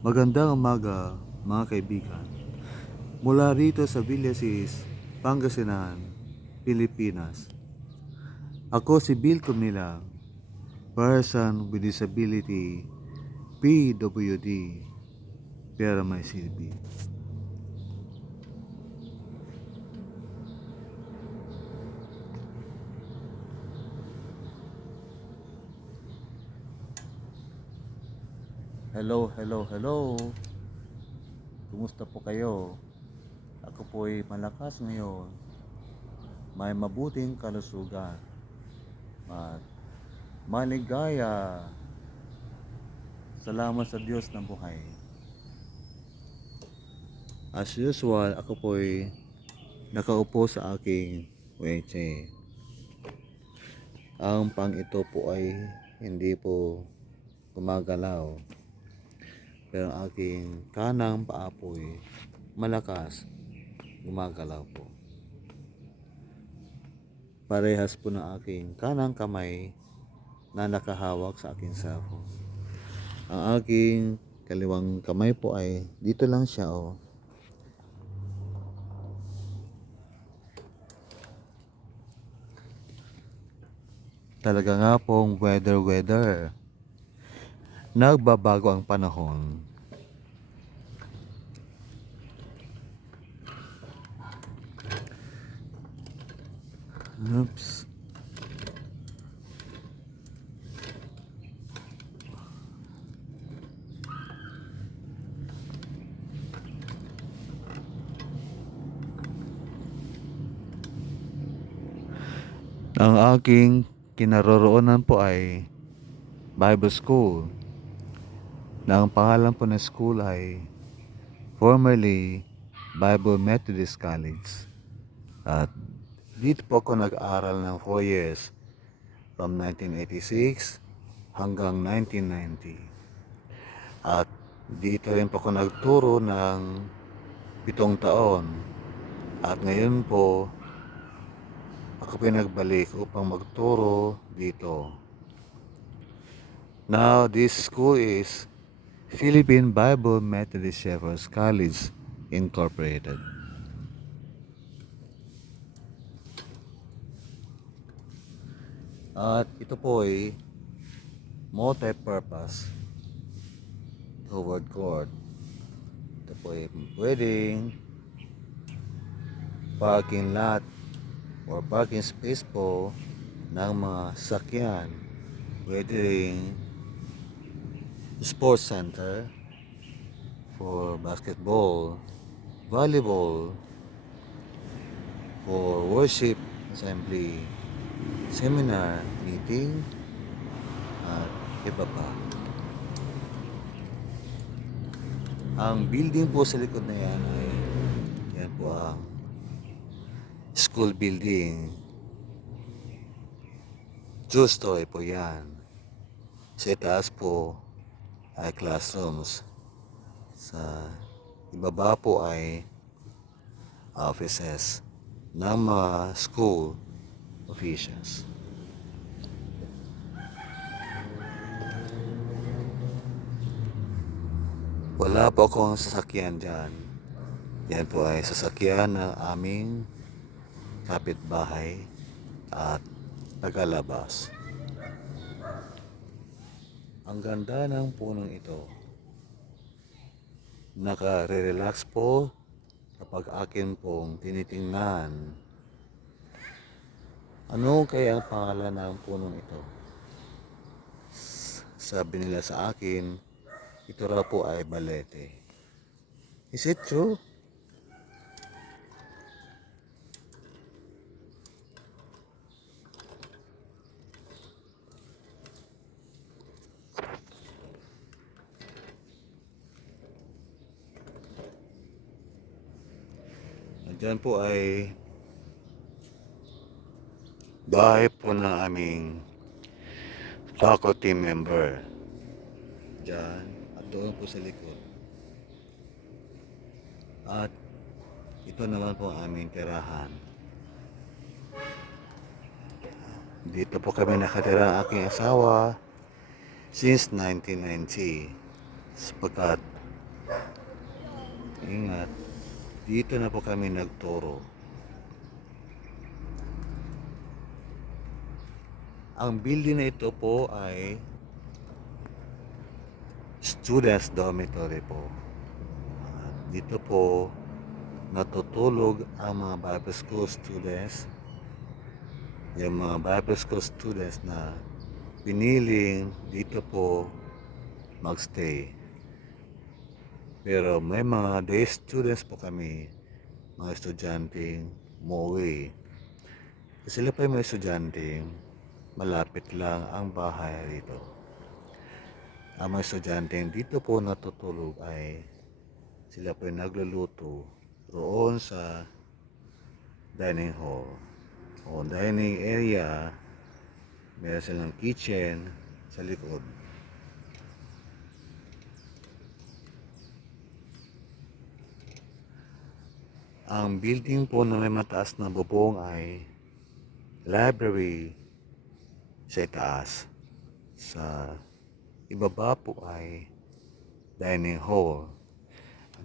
Magandang umaga mga kaibigan. Mula rito sa Villasis, Pangasinan, Pilipinas. Ako si Bill Cumilang, Person with Disability, PWD, pero may silbi. Hello. Kumusta po kayo? Ako po'y malakas ngayon. May mabuting kalusugan. At maligaya. Salamat sa Diyos ng buhay. As usual, ako po'y nakaupo sa aking wheelchair. Ang pang ito po ay hindi po gumagalaw. Pero ang aking kanang paa po'y malakas gumagalaw po. Parehas po ng aking kanang kamay na nakahawak sa aking cellphone. Ang aking kaliwang kamay po ay dito lang siya Talaga nga pong weather. Nagbabago ang panahon. Oops. Ang aking kinaroroonan po ay Bible School. Na ang pangalan po ng school ay formerly Bible Methodist College. At dito po ako nag-aral ng 4 years from 1986 hanggang 1990. At dito rin po ako nagturo ng 7 taon. At ngayon po ako pinagbalik upang magturo dito. Now this school is Philippine Bible Methodist Shepherds College Incorporated. At ito po ay multi-purpose covered court. Ito po ay pwedeng parking lot or parking space po ng mga sasakyan. Pwede ring sports center for basketball, volleyball, for worship assembly, seminar, meeting, at iba pa. Ang building po sa likod na yan ay yan po ang school building. 2-story po yan. Sa itaas po ay classrooms. Sa ibaba po ay offices ng mga school officials. Wala po akong sasakyan dyan. Yan po ay sasakyan ng aming kapitbahay at tagalabas. Ang ganda ng punong ito. Naka-relax po kapag akin pong tinitingnan. Ano kaya ang pangalan ng punong ito? Sabi nila sa akin, ito raw po ay balete. Is it true? Diyan po ay bahay po ng aming faculty member. Diyan at doon po sa likod. At ito naman po ang aming tirahan. Dito po kami nakatira ang aking asawa since 1990. Sapagkat Ingat. Dito na po kami nagturo. Ang building na ito po ay students dormitory po. Dito po natutulog ang mga Bible School students. Yung mga Bible School students na piniling dito po magstay. Pero may mga day students po kami, mga estudyanteng umuwi. Sila pa yung mga estudyanteng malapit lang ang bahay rito. Ang mga estudyanteng dito po natutulog ay sila po yung nagluluto roon sa dining hall o dining area. Meron silang kitchen sa likod. Ang building po na may mataas na bubong ay library sa itaas. Sa ibaba po ay dining hall.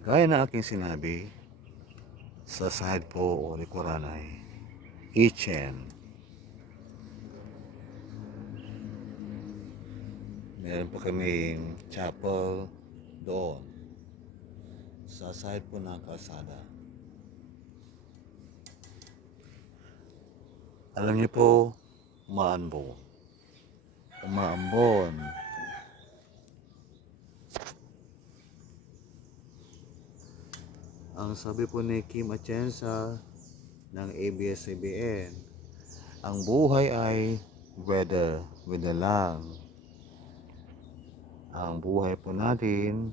Gaya na aking sinabi, sa side po o likuran ay kitchen. Meron po kaming chapel doon sa side po ng kalsada. Alam niyo po, umaambon. Ang sabi po ni Kim Atienza ng ABS-CBN, ang buhay ay weather lang. Ang buhay po natin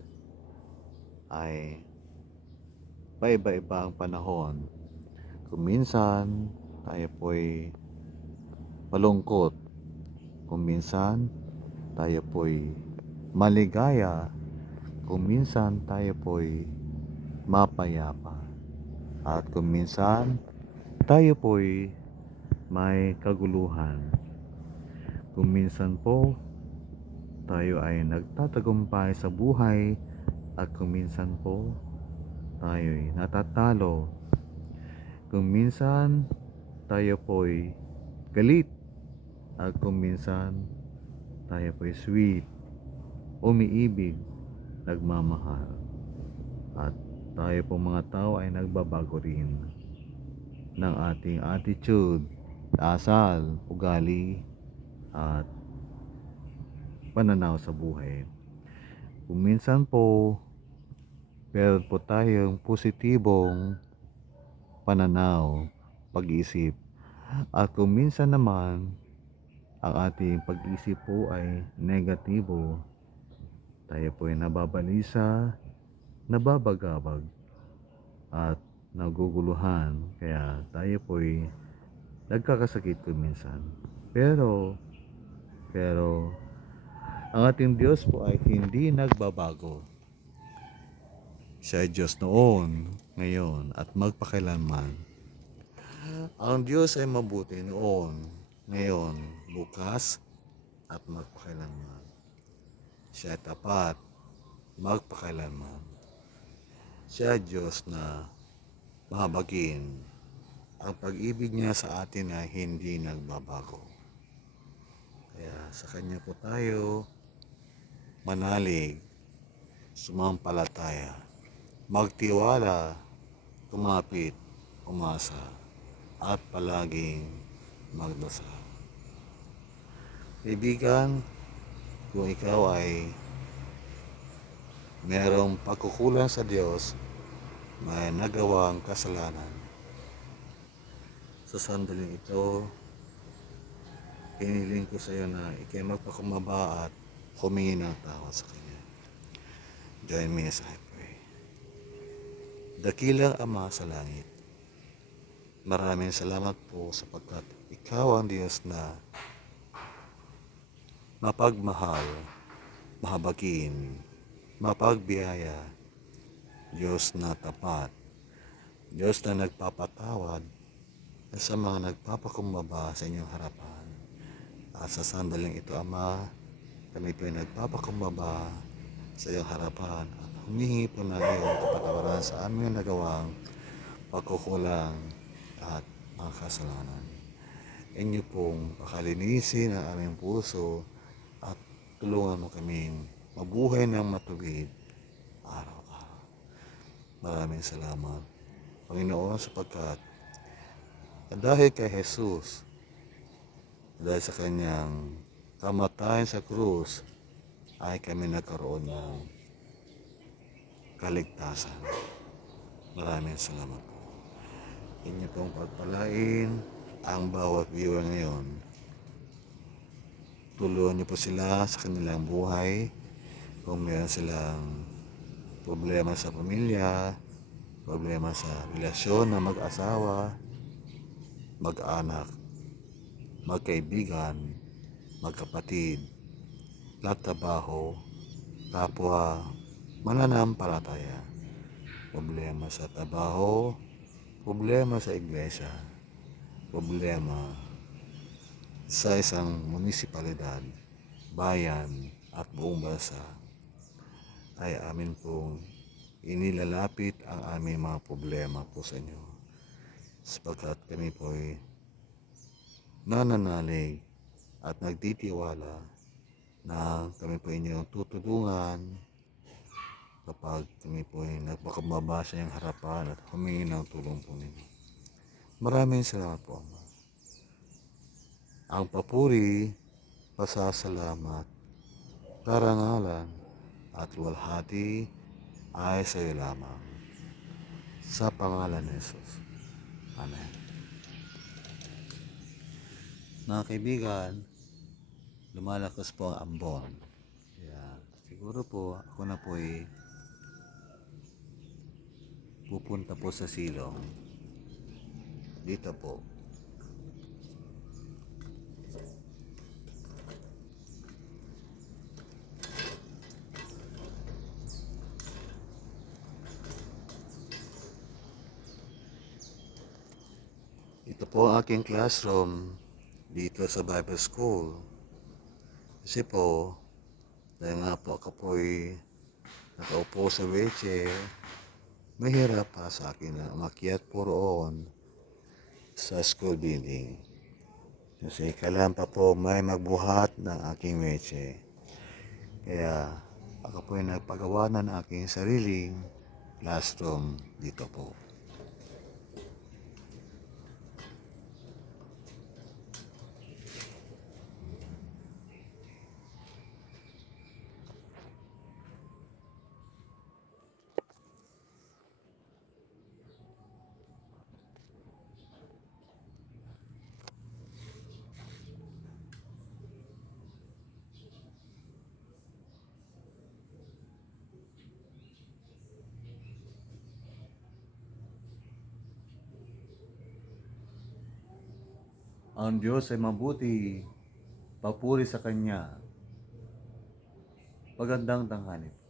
ay paiba-iba ang panahon. Kung minsan tayo po'y malungkot, kung minsan tayo po'y maligaya, kung minsan tayo po'y mapayapa, at kung minsan tayo po'y may kaguluhan. Kung minsan po tayo ay nagtatagumpay sa buhay, at kung minsan po tayo'y natatalo. Kung minsan tayo po'y galit, at kung minsan tayo po'y sweet, umiibig, nagmamahal. At tayo po mga tao ay nagbabago rin ng ating attitude, asal, ugali, at pananaw sa buhay. Kung minsan po meron po tayong positibong pananaw, pag-iisip, at kung minsan naman ang ating pag-iisip po ay negatibo, tayo po ay nababalisa, nababagabag, at naguguluhan, kaya tayo po ay nagkakasakit kung minsan. Pero ang ating Diyos po ay hindi nagbabago. Siya ay Diyos noon, ngayon, at magpakailanman. Ang Diyos ay mabuti noon, ngayon, bukas, at magpakailanman. Siya ay tapat, magpakailanman. Siya ay Diyos na mahabagin. Ang pag-ibig niya sa atin ay hindi nagbabago. Kaya sa Kanya po tayo manalig, sumampalataya, magtiwala, kumapit, umasa, at palaging magdasal. Kaibigan, kung ikaw ay merong pagkukulang sa Diyos, may nagawang kasalanan, sa sandaling ito, hiniling ko sa iyo na ikay magpakumbaba at humingi ng tawad sa Kanya. Join me as I pray. Dakilang Ama sa langit, maraming salamat po sapagkat ikaw ang Diyos na mapagmahal, mahabagin, mapagbiyaya, Diyos na tapat, Diyos na nagpapatawad sa mga nagpapakumbaba sa inyong harapan. At sa sandaling ito, Ama, kami po ay nagpapakumbaba sa iyong harapan at humihingi po na iyong kapatawaran sa aming nagawang pagkukulang at mga kasalanan. Inyo pong pakalinisin ang aming puso at tulungan mo kaming mabuhay ng matuwid araw-araw. Maraming salamat, Panginoon, sapagkat dahil kay Jesus, dahil sa kanyang kamatayan sa krus, ay kami nagkaroon ng kaligtasan. Maraming salamat po. Inyo pong pagpalain ang bawat viewer ngayon. Tulungan niyo po sila sa kanilang buhay. Kung meron silang problema sa pamilya, problema sa relasyon na mag-asawa, mag-anak, magkaibigan, magkapatid, katrabaho, kapwa mananampalataya, problema sa trabaho, problema sa iglesia, problema sa isang munisipalidad, bayan at buong bansa, ay amin pong inilalapit ang aming mga problema po sa inyo, sapagkat kami po ay nananalig at nagtitiwala na kami po inyong tutulungan kapag kami po ay nagpakababa sa iyong harapan at humingi ng tulong po ninyo. Maraming salamat po, Ama. Ang papuri, pasasalamat, karangalan at luwalhati ay sa iyo lamang. Sa pangalan ni Jesus. Amen. Mga kaibigan, lumalakas po ang ambon. Kaya siguro po ako na po ay pupunta po sa silong. Dito po. Ito po ang aking classroom dito sa Bible School. Kasi po, dahil nga po ako po ay nakaupo sa wheelchair, mahirap para sa akin na umakyat po roon sa school building. Kasi kailangan pa po may magbuhat ng aking wheelchair. Kaya ako po ay nagpagawa na ng aking sariling classroom dito po. Ang Diyos ay mabuti, papuri sa Kanya. Magandang tanghali po.